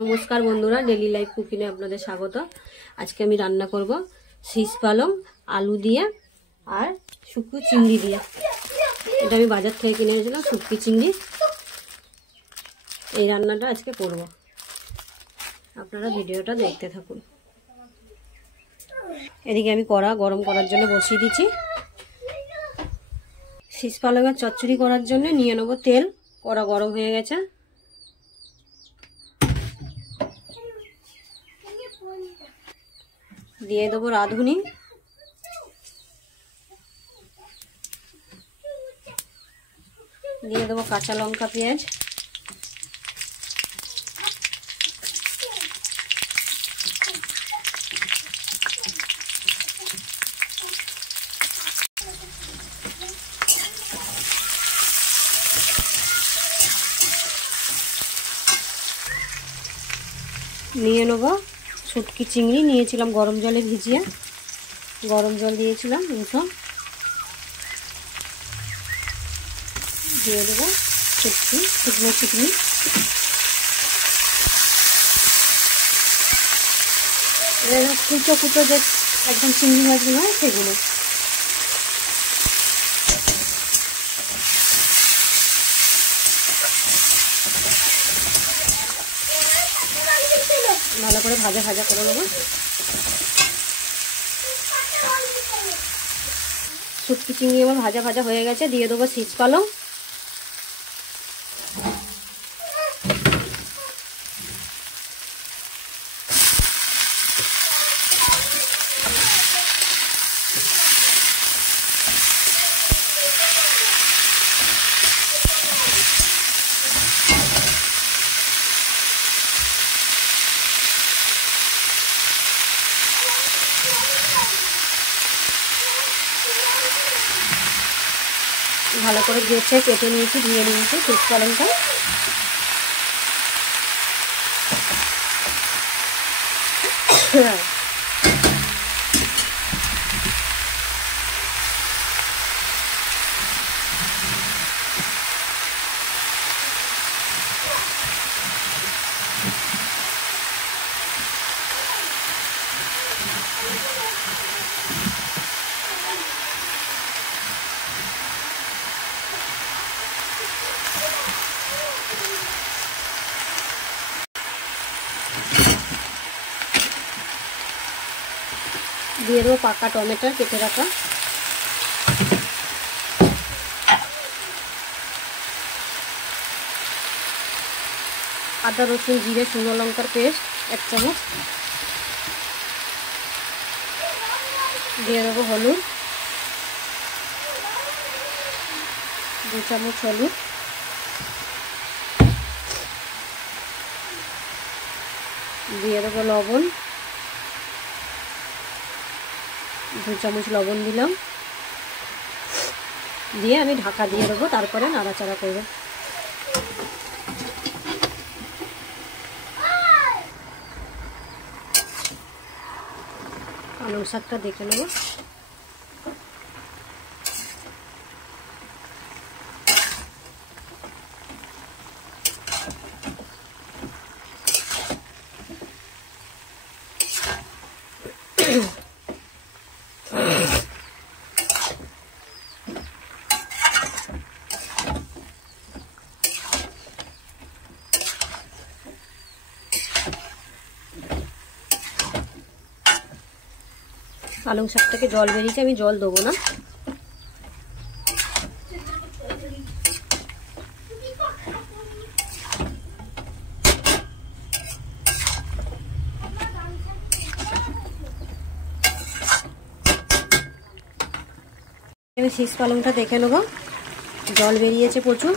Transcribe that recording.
नमस्कार बंधुरा daily life cooking आपनादेर स्वागत। आज के आमी रान्ना करब शीश पालंग आलू दिए और शुटकी चिंगड़ी दिए। এটা আমি বাজার থেকে কিনে এনেছিলাম শুটকি চিংড়ি। এই রান্নাটা আজকে করব, আপনারা ভিডিওটা দেখতে থাকুন। এদিকে আমি কড়া গরম করার জন্য বসিয়ে দিয়েছি। शीश পালংয়ের চচ্চড়ি করার জন্য নিয়ে নেব তেল। কড়া গরম হয়ে গেছে, দিয়ে দেবো রাঁধুনি, দিয়ে দেবো কাঁচা লঙ্কা পেঁয়াজ, নিয়ে নেব শুটকি চিংড়ি। নিয়েছিলাম গরম জলে ভিজিয়ে, গরম জল দিয়েছিলাম, মুঠো দিয়ে দেবো শুটকি শুকনো চিংড়ি। কুচো কুচো যে একদম চিংড়ি মাছগুলো হয় সেগুলো ভালো করে ভাজা ভাজা করে নেব। শুটকি চিংড়ি আমার ভাজা ভাজা হয়ে গেছে, দিয়ে দেবো शीश পালং। ভালো করে বেছে কেটে নিয়েছি, ধুয়ে নিয়েছি शीश পালংটা। দিয়ে দেবো পাকা টমেটো কেটে রাখা, আদা রসুন জিরে শুকনো লঙ্কার পেস্ট 1 চামচ, দিয়ে দেবো হলুদ 2 চামচ হলুদ, দিয়ে দেবো লবণ 2 চামচ লবণ দিলাম, দিয়ে আমি ঢাকা দিয়ে দেবো। তারপরে নাড়াচাড়া করব। পালং শাকটা দেখে নেব। পালং শাকটাকে জল বেরিয়েছে, আমি জল দেবো না। আমি शीश পালংটা দেখে নেব, জল বেরিয়েছে প্রচুর।